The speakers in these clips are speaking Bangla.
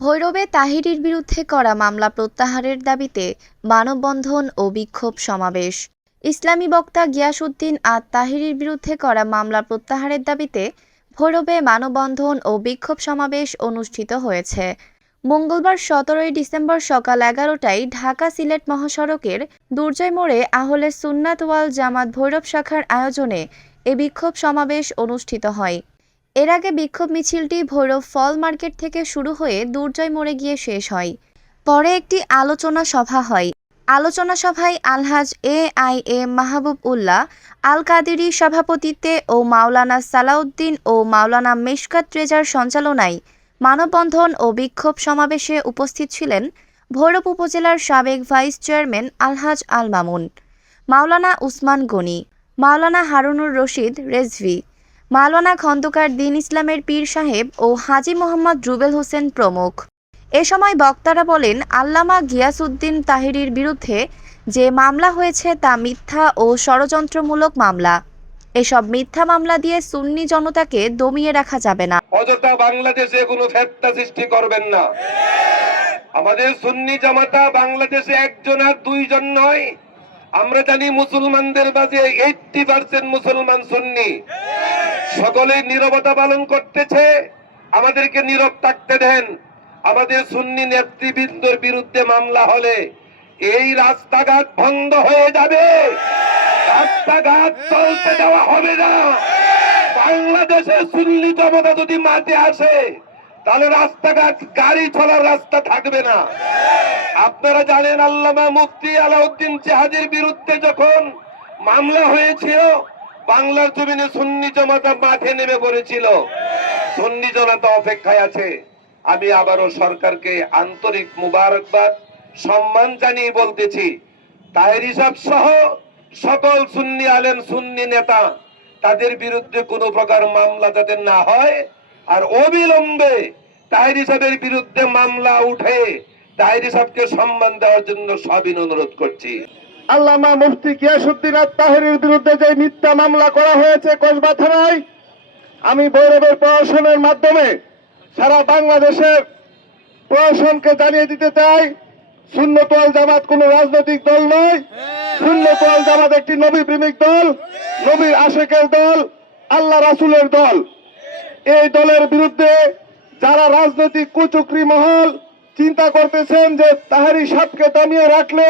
ভৈরবে তাহিরির বিরুদ্ধে করা মামলা প্রত্যাহারের দাবিতে মানববন্ধন ও বিক্ষোভ সমাবেশ। ইসলামী বক্তা গিয়াসউদ্দিন তাহিরির বিরুদ্ধে করা মামলা প্রত্যাহারের দাবিতে ভৈরবে মানববন্ধন ও বিক্ষোভ সমাবেশ অনুষ্ঠিত হয়েছে। মঙ্গলবার ১৭ ডিসেম্বর সকাল ১১টায় ঢাকা সিলেট মহাসড়কের দুর্জয় মোড়ে আহলে সুন্নাত ওয়াল জামাত ভৈরব শাখার আয়োজনে এ বিক্ষোভ সমাবেশ অনুষ্ঠিত হয়। এর আগে বিক্ষোভ মিছিলটি ভৈরব ফল মার্কেট থেকে শুরু হয়ে দুর্জয় মোড়ে গিয়ে শেষ হয়। পরে একটি আলোচনা সভা হয়। আলোচনা সভায় আলহাজ AIM মাহবুব উল্লাহ আল কাদেরীর সভাপতিত্বে ও মাওলানা সালাউদ্দিন ও মাওলানা মেশকাত রেজার সঞ্চালনায় মানববন্ধন ও বিক্ষোভ সমাবেশে উপস্থিত ছিলেন ভৈরব উপজেলার সাবেক ভাইস চেয়ারম্যান আলহাজ আল মামুন, মাওলানা উসমান গনি, মাওলানা হারুনুর রশিদ রেজভী, মাওলানা খন্দকার দ্বীন ইসলামের পীর সাহেব ও হাজী মোহাম্মদ রুবেল হোসেন প্রমুখ। এ সময় বক্তারা বলেন, আল্লামা গিয়াসউদ্দিন তাহিরির বিরুদ্ধে যে মামলা হয়েছে তা মিথ্যা ও ষড়যন্ত্রমূলক মামলা। এসব মিথ্যা মামলা দিয়ে সুন্নি জনতাকে দমিয়ে রাখা যাবে না। অযথা বাংলাদেশে কোনো ফেতনা সৃষ্টি করবেন না। আমাদের সুন্নি জামাতা বাংলাদেশে একজন আর দুইজন নয়। আমরা জানি মুসলমানদের মাঝে 80% মুসলমান সুন্নি। সকলে নীরবতা পালন করতেছে, আমাদেরকে নীরব থাকতে দেন। আমাদের সুন্নি নেতৃবৃন্দর বিরুদ্ধে মামলা হলে এই রাস্তাঘাট বন্ধ হয়ে যাবে, রাস্তাঘাট চলতে দেওয়া হবে না। বাংলাদেশের সুন্নি জনতা যদি মাঠে আসে তাহলে রাস্তাঘাট গাড়ি চলার রাস্তা থাকবে না। আপনারা জানেন আল্লামা মুফতি আলাউদ্দিন জাহাজের বিরুদ্ধে যখন মামলা হয়েছিল, বাংলার জমিনে সুন্নি জনতা মাঠে নেমে পড়েছিল। সুন্নি জনতা অপেক্ষায় আছে। আমি আবারও সরকারকে আন্তরিক মুবারকবাদ সম্মান জানিয়ে বলতেছি, তাহেরি সাহেব সহ সকল সুন্নি আলেম সুন্নি নেতা তাদের বিরুদ্ধে কোনো প্রকার মামলা যাতে না হয়, আর অবিলম্বে তাহেরি সাহেবের বিরুদ্ধে মামলা উঠে তাহেরি সাহেবকে সম্মান দেওয়ার জন্য সবিনয় অনুরোধ করছি। আল্লামা মুফতি গিয়াসউদ্দিন তাহিরির বিরুদ্ধে যে মিথ্যা মামলা করা হয়েছে কসবা থানায়, আমি ভৈরবের প্রশাসনের মাধ্যমে সারা বাংলাদেশের প্রশাসনকে জানিয়ে দিতে চাই, সুন্নত ওয়াল জামাত কোনো রাজনৈতিক দল নয়। সুন্নত ওয়াল জামাত একটি নবী প্রেমিক দল, নবীর আশেকের দল, আল্লাহ রাসূলের দল। এই দলের বিরুদ্ধে যারা রাজনৈতিক কুচক্রী মহল চিন্তা করতেছেন যে তাহেরি সাহেবকে দমিয়ে রাখলে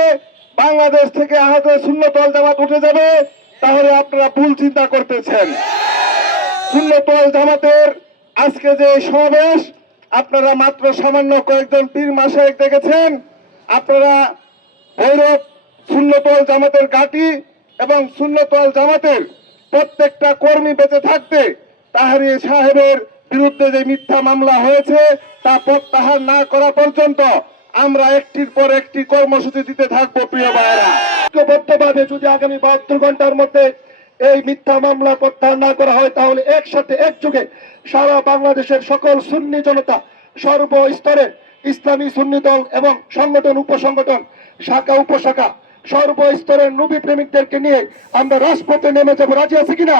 বাংলাদেশ থেকে আহত সুন্নত ওয়াল জামাত উঠে যাবে, তাহলে আপনারা ভুল চিন্তা করতেছেন। সুন্নত ওয়াল জামাতের আজকে যে সমাবেশ, আপনারা মাত্র সামান্য কয়েকজন পীর মাশায়েখ দেখেছেন। আপনারা ভৈরব সুন্নত ওয়াল জামাতের ঘাঁটি এবং সুন্নত ওয়াল জামাতের প্রত্যেকটা কর্মী বেঁচে থাকতে তাহেরি সাহেবের বিরুদ্ধে যে মিথ্যা মামলা হয়েছে তা প্রত্যাহার না করা পর্যন্ত আমরা একটির পর একটি কর্মসূচি দিতে থাকবো। প্রিয় ভাইয়েরা, ঐক্যবদ্ধভাবে যদি আগামী 72 ঘন্টার মধ্যে এই মিথ্যা মামলা প্রত্যাহার না করা হয়, তাহলে একসাথে একযোগে সারা বাংলাদেশের সকল সুন্নি জনতা, সর্বস্তরের ইসলামী সুন্নি দল এবং সংগঠন উপসংগঠন শাখা উপশাখা সর্বস্তরের নবী প্রেমিকদেরকে নিয়ে আমরা রাজপথে নেমে যাবো। রাজি আছে কিনা?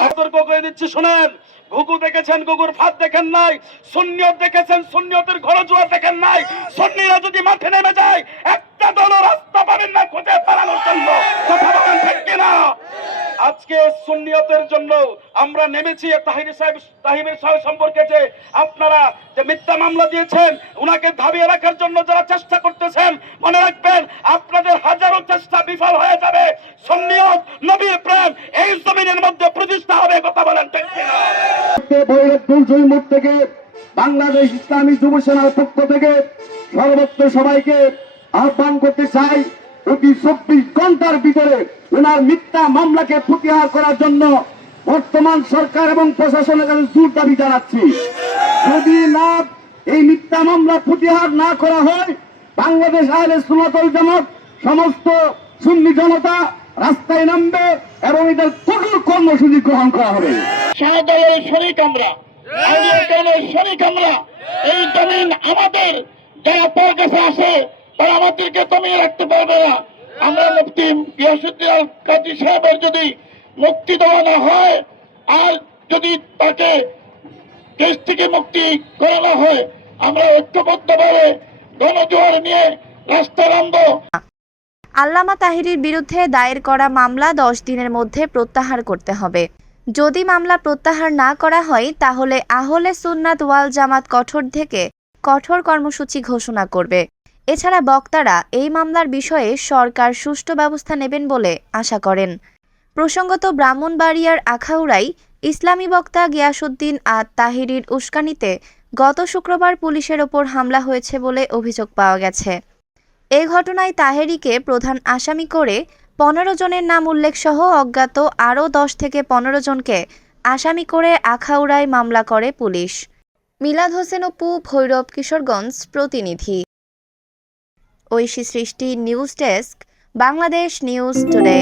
সতর্ক করে দিচ্ছি, শোনেন। ঘুঘু দেখেছেন, ঘুঘুর ফাঁদ দেখেন নাই। সুন্নিয়ত দেখেছেন, সুন্নিয়তের ঘরজোয়ার দেখেন নাই। সুন্নিরা যদি মাঠে নেমে যায়, একটা দলও রাস্তা পাবেন না খুঁজে পালানোর জন্য। কথা বলেন ঠিক কিনা? আজকে সুন্নিয়তের জন্য আমরা নেমেছি। তাহিরি সাহেব সম্পর্কে যে আপনারা যে মিথ্যা মামলা দিয়েছেন, উনাকে দাবিয়ে রাখার জন্য যারা চেষ্টা করতেছেন, মনে রাখবেন আপনাদের হাজারো চেষ্টা বিফল হয়ে যাবে। সুন্নিয়ত, নবীর প্রেম এই জমিনের মধ্যে প্রতিষ্ঠা হবে। কথা বলেন ঠিক কিনা? ভৈরব দুর্জয় মোড় থেকে বাংলাদেশ ইসলামী যুব সেনার পক্ষ থেকে সর্বত্র সবাইকে আহ্বান করতে চাই, অতি 24 ঘন্টার ভিতরে ওনার মিথ্যা মামলাকে প্রত্যাহার করার জন্য বর্তমান সরকার এবং প্রশাসনের কাছে জোর দাবি জানাচ্ছি। যদি না এই মিথ্যা মামলা প্রত্যাহার না করা হয়, বাংলাদেশ আহলে সুন্নাত ওয়াল জামাত সমস্ত সুন্নি জনতা রাস্তায় নামবে এবং এদের কঠোর কর্মসূচি গ্রহণ করা হবে। শাহদলের শরীক আমরা, শরীক আমরা। এই জমিন আমাদের, যারা তার কাছে আসে তারা আমাদেরকে দমিয়ে রাখতে পারবে না। আমরা মুফতি গিয়াসউদ্দিন কাজী সাহেবের যদি মুক্তি দেওয়া না হয়, আর যদি তাকে দেশ থেকে মুক্তি করানো হয়, আমরা ঐক্যবদ্ধভাবে গণজোয়ার নিয়ে রাস্তা নামবো। আল্লামা তাহিরির বিরুদ্ধে দায়ের করা মামলা 10 দিনের মধ্যে প্রত্যাহার করতে হবে। যদি মামলা প্রত্যাহার না করা হয় তাহলে আহলে সুন্নাত ওয়াল জামাত কঠোর থেকে কঠোর কর্মসূচি ঘোষণা করবে। এছাড়া বক্তারা এই মামলার বিষয়ে সরকার সুষ্ঠু ব্যবস্থা নেবেন বলে আশা করেন। প্রসঙ্গত, ব্রাহ্মণবাড়িয়ার আখাউড়ায় ইসলামী বক্তা গিয়াসউদ্দিন তাহিরির উস্কানিতে গত শুক্রবার পুলিশের ওপর হামলা হয়েছে বলে অভিযোগ পাওয়া গেছে। এই ঘটনায় তাহেরিকে প্রধান আসামি করে 15 জনের নাম উল্লেখ সহ অজ্ঞাত আরও 10 থেকে 15 জনকে আসামি করে আখাউড়ায় মামলা করে পুলিশ। মিলাদ হোসেন অপু, ভৈরব, কিশোরগঞ্জ প্রতিনিধি। ঐশী সৃষ্টি, news desk, Bangladesh news today.